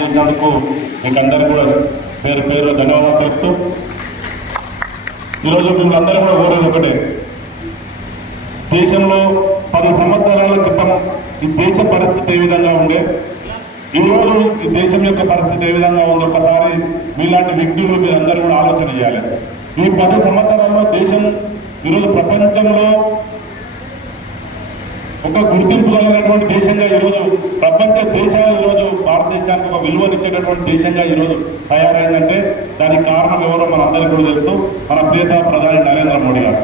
చేసినందుకు మీకు అందరికీ కూడా పేరు పేరు ధన్యవాదాలు తెలుపుతూ ఈరోజు మిమ్మల్ని అందరూ కూడా కోరేది ఒకటే, దేశంలో 10 సంవత్సరాల క్రితం ఈ దేశ పరిస్థితి ఏ విధంగా ఉండే, ఈరోజు ఈ దేశం యొక్క పరిస్థితి ఏ విధంగా ఉందో ఒకసారి మీలాంటి వ్యక్తులు మీరందరూ కూడా ఆలోచన చేయాలి. ఈ 10 సంవత్సరాల్లో దేశం ఈరోజు ప్రపంచంలో ఒక గుర్తింపు కలిగినటువంటి దేశంగా ఈరోజు ప్రపంచ దేశాలు ఈరోజు భారతదేశానికి ఒక విలువనిచ్చేటటువంటి దేశంగా ఈరోజు తయారైందంటే దానికి కారణం ఎవరో మనందరికీ కూడా తెలుసు, మన ప్రియత ప్రధాని నరేంద్ర మోడీ గారు.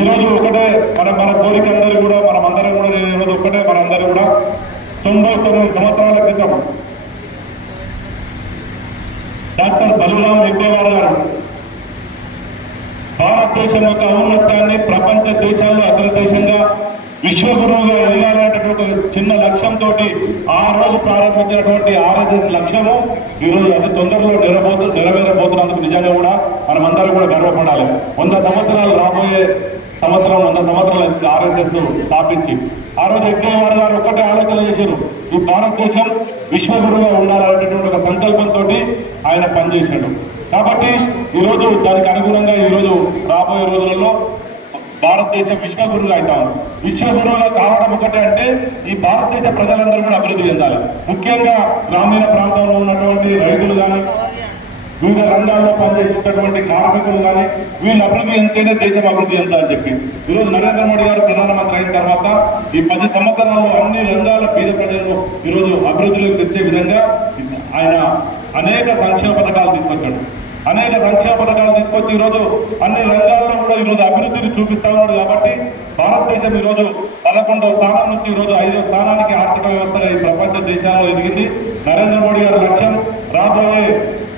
ఈరోజు ఒకటే మన కోరిక అందరూ కూడా మనమందరం కూడా ఈరోజు ఒకటే మనందరూ కూడా 99 సంవత్సరాల క్రితం డాక్టర్ బలరాం వెంకయ్యవాడ గారు భారతదేశం యొక్క ఔన్నత్యాన్ని ప్రపంచ దేశాల్లో అగ్రదేశంగా విశ్వగురువుగా ఎదగాలనేటటువంటి చిన్న లక్ష్యంతో ఆ రోజు ప్రారంభించినటువంటి RSS లక్ష్యము ఈరోజు అతి తొందరలో నెరవేరబోతున్నందుకు నిజంగా కూడా మనమందరూ కూడా గర్వపడాలి. 100 సంవత్సరాలు రాబోయే సంవత్సరం 100 సంవత్సరాలు RSS స్థాపించి ఆ రోజు వెంకయ్యవాడ గారు ఒకటే ఆలోచన చేశారు, ఈ భారతదేశం విశ్వగురువుగా ఉండాలనేటటువంటి ఒక సంకల్పంతో ఆయన పనిచేశాడు. కాబట్టి ఈరోజు దానికి అనుగుణంగా ఈరోజు రాబోయే రోజులలో భారతదేశం విశ్వగురువుగా అవుతాం. విశ్వగురువుగా కావడం ఒకటే అంటే ఈ భారతదేశ ప్రజలందరూ కూడా అభివృద్ధి చెందాలి. ముఖ్యంగా గ్రామీణ ప్రాంతంలో ఉన్నటువంటి రైతులు కానీ, వివిధ రంగాల్లో పనిచేసేటటువంటి కార్మికులు కానీ, వీళ్ళు అభివృద్ధి ఎంతైనా దేశం అభివృద్ధి చెందాలని చెప్పి ఈరోజు నరేంద్ర మోడీ గారు ప్రధానమంత్రి అయిన తర్వాత ఈ 10 సంవత్సరాల్లో అన్ని రంగాల పేద ప్రజలను ఈరోజు అభివృద్ధిలోకి తెచ్చే విధంగా ఆయన అనేక సంక్షేమ పథకాలు తీసుకొచ్చాడు. అనేక సంక్షేమ పథకాలు తీసుకొచ్చి ఈరోజు అన్ని రంగాల్లో కూడా ఈరోజు అభివృద్ధిని చూపిస్తా ఉన్నాడు. కాబట్టి భారతదేశం ఈరోజు 11వ స్థానం నుంచి ఈరోజు 5వ స్థానానికి ఆర్థిక వ్యవస్థ ఈ ప్రపంచ దేశాల్లో ఎదిగింది. నరేంద్ర మోడీ గారి లక్ష్యం రాబోయే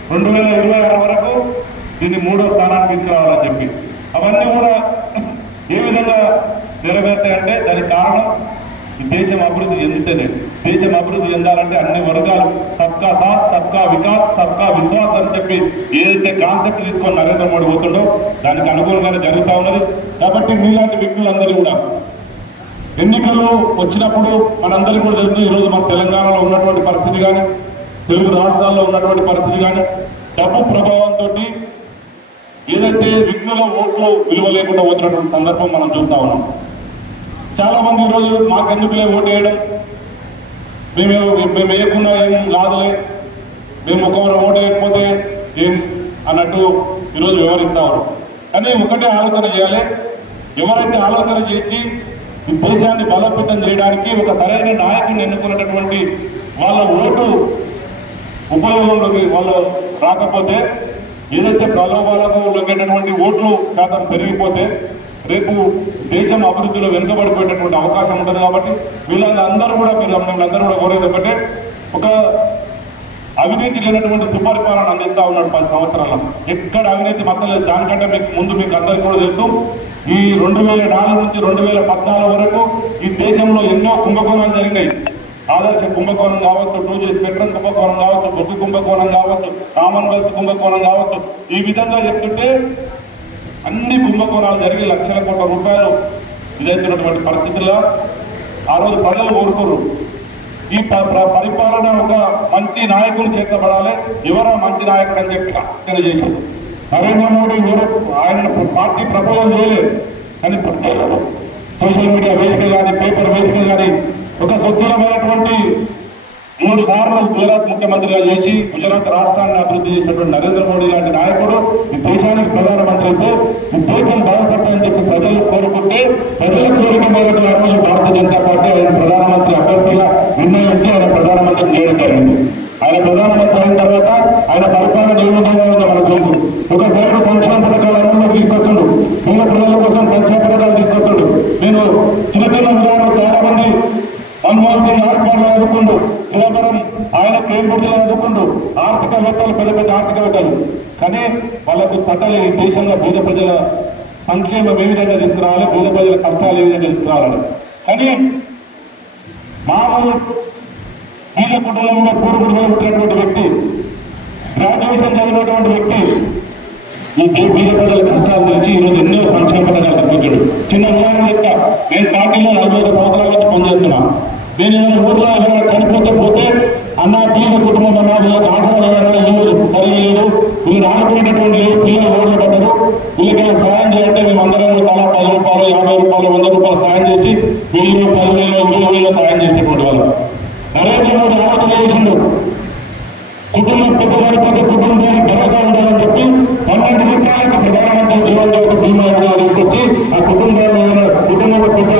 2026 వరకు దీన్ని 3వ స్థానానికి తీసుకురావాలని చెప్పి అవన్నీ కూడా ఏ విధంగా నెరవేర్తాయంటే దానికి కారణం ఈ దేశం అభివృద్ధి చెందితేనే. దేశం అభివృద్ధి చెందాలంటే అన్ని వర్గాలు సబ్కా సాత్ సబ్కా వికాస్ సబ్కా విశ్వాస్ అని చెప్పి ఏదైతే కాన్సెప్ట్ తీసుకొని నరేంద్ర మోడీ పోతుండో దానికి అనుగుణంగానే జరుగుతూ ఉన్నది. కాబట్టి మీలాంటి వ్యక్తులందరూ కూడా ఎన్నికలు వచ్చినప్పుడు మనందరికీ కూడా తెలుసు, ఈరోజు మన తెలంగాణలో ఉన్నటువంటి పరిస్థితి కానీ, తెలుగు రాష్ట్రాల్లో ఉన్నటువంటి పరిస్థితి కానీ, డబ్బు ప్రభావంతో ఏదైతే విఘ్నుల ఓట్లు విలువ లేకుండా పోతున్నటువంటి సందర్భం మనం చూస్తూ ఉన్నాం. చాలా మంది ఈరోజు మాకెందుకులే ఓటు వేయడం, మేము వేయకుండా ఏం కాదులే, మేము ఒకరు ఓటు వేయకపోతే ఏం అన్నట్టు ఈరోజు వివరిస్తారు. కానీ ఒకటే ఆలోచన చేయాలి, ఎవరైతే ఆలోచన చేసి ఈ దేశాన్ని బలోపేతం చేయడానికి ఒక సరైన నాయకుడిని ఎన్నుకున్నటువంటి వాళ్ళ ఓటు ఉపయోగంలోకి వాళ్ళు రాకపోతే, ఏదైతే ప్రలోభాలకు లొంగేటటువంటి ఓట్లు శాతం పెరిగిపోతే రేపు దేశం అభివృద్ధిలో వెనుకబడిపోయేటటువంటి అవకాశం ఉంటుంది. కాబట్టి వీళ్ళందరూ కూడా అందరూ కూడా కోరేది ఒకటే, ఒక అవినీతి లేనటువంటి సుపరిపాలన అందిస్తూ ఉన్నాడు 10 సంవత్సరాల. ఎక్కడ అవినీతి మత్తలేదు. దానికంటే మీకు అందరికీ కూడా తెలుసు, ఈ 2004 నుంచి 2014 వరకు ఈ దేశంలో ఎన్నో కుంభకోణాలు జరిగినాయి. ఆదర్శ కుంభకోణం కావచ్చు, 2G స్పెక్ట్రమ్ కుంభకోణం కావచ్చు, బొగ్గు కుంభకోణం కావచ్చు, కామన్వెల్త్ కుంభకోణం కావచ్చు, ఈ విధంగా చెప్తుంటే అన్ని కుంభకోణాలు జరిగి లక్షల కోట్ల రూపాయలు ఇదైతున్నటువంటి పరిస్థితుల్లో ఆ రోజు ప్రజలు కోరుకోరు. ఈ పరిపాలన ఒక మంచి నాయకులు చేర్చబడాలి. ఎవరో మంచి నాయకుడు అని చెప్పి ఆలోచన చేశారు. నరేంద్ర మోడీ ఆయన పార్టీ ప్రపోజల్ చేయలేదు, కానీ సోషల్ మీడియా వేదిక కానీ, పేపర్ వేదిక కానీ ఒక సుదృఢమైనటువంటి 3 సార్లు గుజరాత్ ముఖ్యమంత్రిగా చేసి గుజరాత్ రాష్ట్రాన్ని అభివృద్ధి చేసినటువంటి నరేంద్ర మోడీ లాంటి నాయకుడు ఈ దేశానికి ప్రధానమంత్రి అయితే ఈ దేశం బాగుపడతాయని చెప్పి ప్రజలు కోరుకుంటే, ప్రజల కోరిక మేరకు ఆ రోజు భారతీయ జనతా పార్టీ ఆయన ప్రధానమంత్రి అభ్యర్థిగా నిర్ణయించి ఆయన ప్రధానమంత్రి చేయడం జరిగింది. ఆయన ప్రధానమంత్రి అయిన తర్వాత ఆయన పరిపాలన ఏ విధంగా ఉందో మనకు తెలుసు. ఒక సైడ్ సంక్షేమ పథకాలు అమలు తీసుకొస్తుండు, పేద ప్రజల కోసం సంక్షేమ పథకాలు తీసుకొస్తుండు. నేను చిన్న విధానం చాలా మంది మన్మోహన్ సింగ్ ఆర్పాట్లు ఎదుర్కొండు, సులభరం ఆయన కేంద్రంలో ఎదుర్కొండు, ఆర్థికవేత్తలు పెద్ద పెద్ద ఆర్థికవేత్తలు. కానీ వాళ్ళకు పట్టాలి ఈ దేశంలో పేద ప్రజల సంక్షేమం ఏ విధంగా తీసుకురావాలి, పేద ప్రజల కష్టాలు ఏ విధంగా తీసుకురావాలి. కానీ మామూలు బీద కుటుంబంలో పూర్వకుడిగా ఉంటున్నటువంటి వ్యక్తి, గ్రాడ్యుయేషన్ చదివినటువంటి వ్యక్తి ఈ బీద ప్రజల కష్టాలు తెలిసి ఈరోజు ఎన్నో సంక్షేమ పథకాలు తగ్గించాడు. చిన్న ఉదాహరణ చెప్తా, నేను పార్టీలో 45 సంవత్సరాల నుంచి పనిచేస్తున్నా. నేను ఏదైనా ఊర్లో ఎవరైనా చనిపోతే అన్న పేద కుటుంబం అన్నా వీళ్ళకి ఆటలు ఇల్లు సరిలేదు, వీళ్ళు ఆడుకునేటటువంటి పిల్లలు రోడ్లు పడ్డరు, వీళ్ళకి సాయం చేయాలంటే మేము అందరం తలా 10 రూపాయలు 50 రూపాయలు 100 రూపాయలు సాయం చేసి 1000 10,000 20,000 సాయం చేసేటువంటి వాళ్ళు. నరేంద్ర మోడీ ఆలోచన చేసిండు, కుటుంబం పెద్దవాడిపోతే కుటుంబానికి భరోసా ఉండాలని చెప్పి 12 రూపాయలకు ప్రధానమంత్రి జీవన్ జ్యోతి బీమా యోజన తీసుకొచ్చి ఆ కుటుంబంలో పెద్ద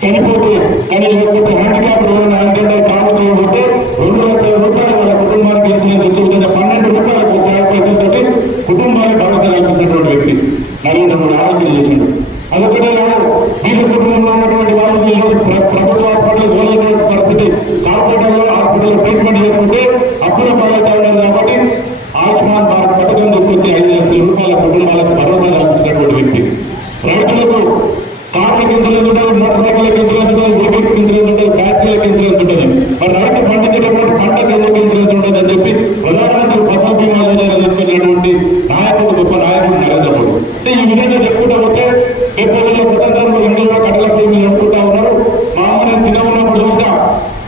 చనిపోతే కానీ లేకపోతే హ్యాండిక్యాప్ యాక్సిడెంట్ కాలు చేయబోతే 2,00,000 రూపాయలు వాళ్ళ కుటుంబానికి ఇచ్చిన 12 రూపాయలకు పైసలతోటి కుటుంబానికి భరోసా కల్పించినటువంటి వ్యక్తి నరేంద్ర మోడీ ఆలోచన చేసిండు. అదొకటే కాదు, వీళ్ళ కుటుంబంలో ఉన్నటువంటి వాళ్ళు ప్రభుత్వ హాస్పిటల్ గోలైనటువంటి పరిస్థితి, కార్పొరేటర్లో హాస్పిటల్ ట్రీట్మెంట్ చేసుకుంటే అప్పుడే బాధ్యత ఉన్నది కాబట్టి ఆయుష్మాన్ భారత్ పథకం తీసుకొచ్చి 5,00,000 రూపాయల కుటుంబాలకు భరోసా కల్పించినటువంటి వ్యక్తి. రైతులకు కార్లకు ఇన్సూరెన్స్ ఉంటుంది, మోటార్ సైకిల్కి ఇన్సూరెన్స్ ఉంటుంది, వెహికల్కి ఇన్సూరెన్స్ ఉంటుంది, ఫ్యాక్టరీలకు ఇన్సూరెన్స్ ఉంటుంది. మరి రైతు పండించేటటువంటి పంటకు ఎందుకు ఇన్సూరెన్స్ ఉంటుంది అని చెప్పి ప్రధానమంత్రి ఫసల్ బీమా యోజన తీసుకొచ్చినటువంటి నాయకుడు, గొప్ప నాయకుడు నరేంద్ర మోడీ. అంటే ఈ విధంగా చెప్పుకుంటూ పోతే రేపు స్వతంత్రంలో ఇండియాలో కట్టలపై మీరు అనుకుంటా ఉన్నారు. మా అమ్మని చిన్న ఉన్నప్పుడు చూసా,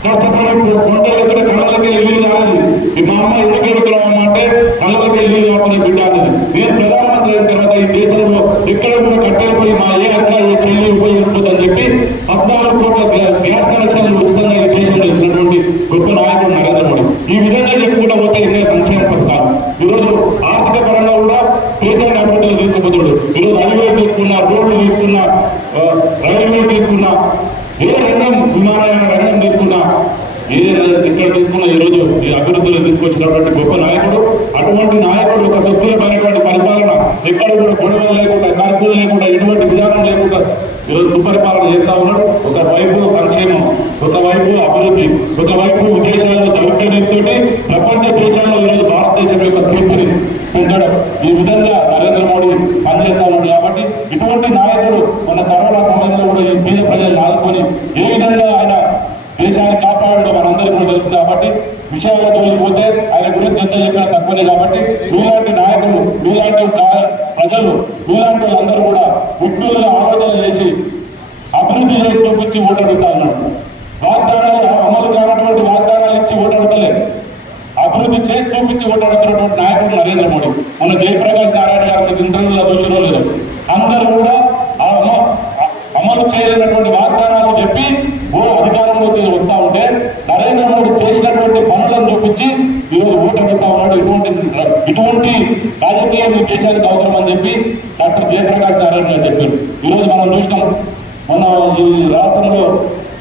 కష్టపడి కొండలకి కళ్ళకి ఇల్లు రాలేదు. మా అమ్మ ఎందుకు ఎడుతున్నామమ్మ అంటే కళ్ళకి ఇల్లు కాకుండా బిడ్డ అనేది. నేను ప్రధానమంత్రి అయిన తర్వాత ఈ దేశంలో ఎక్కడ కూడా కట్టెలపై మా ఏ అక్క ఏ చెల్లి ఉపయోగిస్తుందని చెప్పి 14 కోట్ల గ్యాస్ కనెక్షన్లు ఉచితంగా ఈ దేశంలో ఇచ్చినటువంటి గొప్ప నాయకుడు నరేంద్ర మోడీ. ఈ విధంగా చెప్పుకుంటూ పోతే ఎన్నో సంక్షేమ పథకాలు. ఈరోజు ఆర్థిక పరంగా కూడా దేశాన్ని అభివృద్ధిలో తీసుకుపోతాడు. ఈరోజు హైవే తీసుకున్నా, రోడ్లు తీసుకున్నా, రైల్వే తీసుకున్నా, ఏ రంగం విమానయాన రంగం తీసుకున్నా, ఏ ఇక్కడ తీసుకున్నా ఈరోజు ఈ అభివృద్ధిలో తీసుకొచ్చినటువంటి గొప్ప నాయకుడు. అటువంటి నాయకుడు ఒక సుస్థిరమైనటువంటి పరిపాలన, ఎక్కడ కూడా గొడవలు లేకుండా, ఖర్చులు లేకుండా, ఎటువంటి విధానం లేకుండా ఈరోజు సుపరిపాలన చేస్తా ఉన్నాడు. ఒకవైపు సంక్షేమం, ఒకవైపు అభివృద్ధి, ఒకవైపు విదేశాల్లో దౌర్జన్యంతో ప్రపంచ దేశాల్లో ఈరోజు భారతదేశం యొక్క కీర్తిని పెంచడం, ఈ విధంగా నరేంద్ర మోడీ పనిచేస్తా ఉన్నాడు. కాబట్టి ఇటువంటి నాయకుడు మన కరోనా సమయంలో కూడా ఈ పేద ప్రజలను ఆదుకొని ఏ విధంగా ఆయన దేశాన్ని కాపాడడం మనందరికీ కూడా తెలుస్తుంది. కాబట్టి విషయాలకు వెళ్ళిపోతే ఆయన గురించి ఎంత చెప్పినా తక్కువనే. కాబట్టి మీలాంటి నాయకులు, మీలాంటి ప్రజలు, మీలాంటి వాళ్ళందరూ కూడా ఉద్యోగుల ఆలోచన చేసి అభివృద్ధి చేసి చూపించి ఓటడుగుతా ఉన్నాడు. వాగ్దానాలు అమలు కానటువంటి వాగ్దానాలు ఇచ్చి ఓటడుతలేదు, అభివృద్ధి చేసి చూపించి ఓటడుతున్నటువంటి నాయకుడు నరేంద్ర మోడీ. మన జయప్రకాష్ నారాయణ గారికి ఇంటర్వ్యూలో దోషంలో లేదు. అందరూ కూడా అమలు చేయలేనటువంటి వాగ్దానాలు చెప్పి అధికారంలోకి వస్తా ఉంటే నరేంద్ర మోడీ చేసినటువంటి పనులను చూపించి ఈరోజు ఓటడుగుతా ఉన్నాడు. ఇటువంటి రాజకీయం ఈ దేశానికి అవసరం అని చెప్పి డాక్టర్ జయప్రకాష్ నారాయణ గారు చెప్పారు. ఈరోజు మనం చూసినాం, మన ఈ రాష్ట్రంలో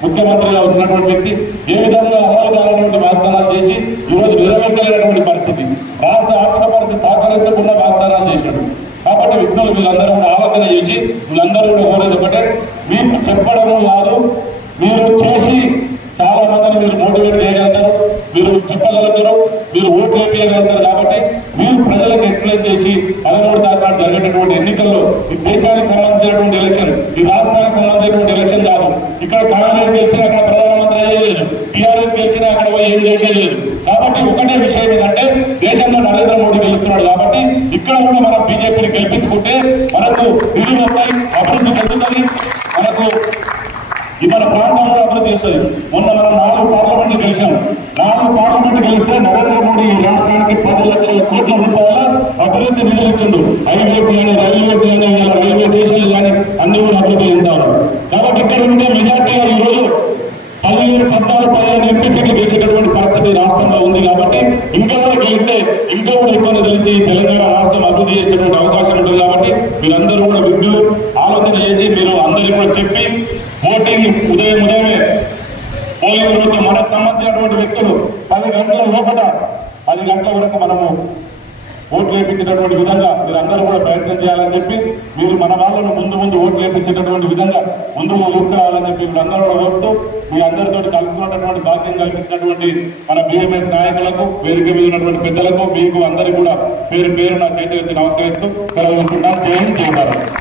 ముఖ్యమంత్రిగా వచ్చినటువంటి వ్యక్తి ఏ విధంగా అమలు కానటువంటి వాగ్దానాలు చేసి ఈరోజు నెరవేర్చలేనటువంటి పరిస్థితి, రాష్ట్ర ఆర్థిక పరిస్థితి సహకరించకుండా వాగ్దానాలు చేశాడు. కాబట్టి విజ్ఞులు వీళ్ళందరూ కూడా ఆలోచన చేసి వీళ్ళందరూ కూడా కోరేది ఒకటే, మీకు చెప్పడము కాదు, మీరు చేసి చాలా మందిని మీరు మోటివేట్ చేయగలుగుతారు, మీరు చెప్పగలుగుతారు, మీరు ఓట్లు వేయగలుగుతారు. కాబట్టి మీరు ప్రజలకు ఎక్స్ప్లెయిన్ చేసి 13 తారీఖున జరిగేటటువంటి ఎన్నికల్లో ఈ దేశానికి సంబంధించినటువంటి ఎలక్షన్, ఈ రాష్ట్రానికి సంబంధించినటువంటి ఎలక్షన్ కాదు. ఇక్కడ కాంగ్రెస్ గెలిచినా అక్కడ ప్రధానమంత్రి అయ్యేలేదు, టీఆర్ఎస్ గెలిచినా అక్కడ పోయి ఏం చేసేయలేదు. కాబట్టి ఒకటే విషయం ఏంటంటే దేశంలో నరేంద్ర మోడీ గెలుస్తున్నాడు. కాబట్టి ఇక్కడ కూడా మనం బీజేపీని గెలిపించుకుంటే మనకు నిధులు వస్తాయి, అభివృద్ధి చెందుతుంది, మనకు మన ప్రాంతంలో అభివృద్ధి చేస్తుంది. మొన్న మనం 4 పార్లమెంట్లు గెలిచాం. 4 పార్లమెంట్లు గెలిస్తే నరేంద్ర మోడీ ఈ రాష్ట్రానికి 10 లక్షల కోట్ల రూపాయల అభివృద్ధి నిధులు ఇచ్చిండు. హైవేకి కానీ, రైల్వేకి కానీ, రైల్వే స్టేషన్లు కానీ అన్ని కూడా అభివృద్ధి చెందారు. కాబట్టి ఇక్కడ ఉంటే మెజార్టీగా ఈరోజు 14 ఎంపీసీకి గెలిచేటటువంటి పరిస్థితి రాష్ట్రంలో ఉంది. కాబట్టి ఇంకా కూడా గెలిస్తే ఇంకా కూడా ఎక్కువ తెలిసి తెలంగాణ రాష్ట్రం అభివృద్ధి చేసేటువంటి అవకాశం ఉంటుంది. కాబట్టి మీరందరూ కూడా విజ్ఞులు ఆలోచన చేసి మీరు అందరికీ కూడా చెప్పి ఓటింగ్ ఉదయమే పోలింగ్ రోజు మనకు సంబంధించినటువంటి వ్యక్తులు 10 గంటల లోపల 10 గంటల వరకు మనము ఓట్లు వేయించేటటువంటి విధంగా మీరు అందరూ కూడా ప్రయత్నం చేయాలని చెప్పి, మీరు మన వాళ్ళను ముందు ఓట్లు వేయించేటటువంటి విధంగా ముందుకు తీసుకురావాలని చెప్పి మీరందరూ కూడా కోరుతూ, మీ అందరితో కలుపుకున్నటువంటి భాగ్యం కల్పించినటువంటి మన బీఎంఎస్ నాయకులకు, వేదిక మీద ఉన్నటువంటి పెద్దలకు, మీకు అందరికీ కూడా పేరు నా చేతి నమస్కరిస్తూ సెలవు ఉంటున్నాను. జై హింద్, జై భారత్.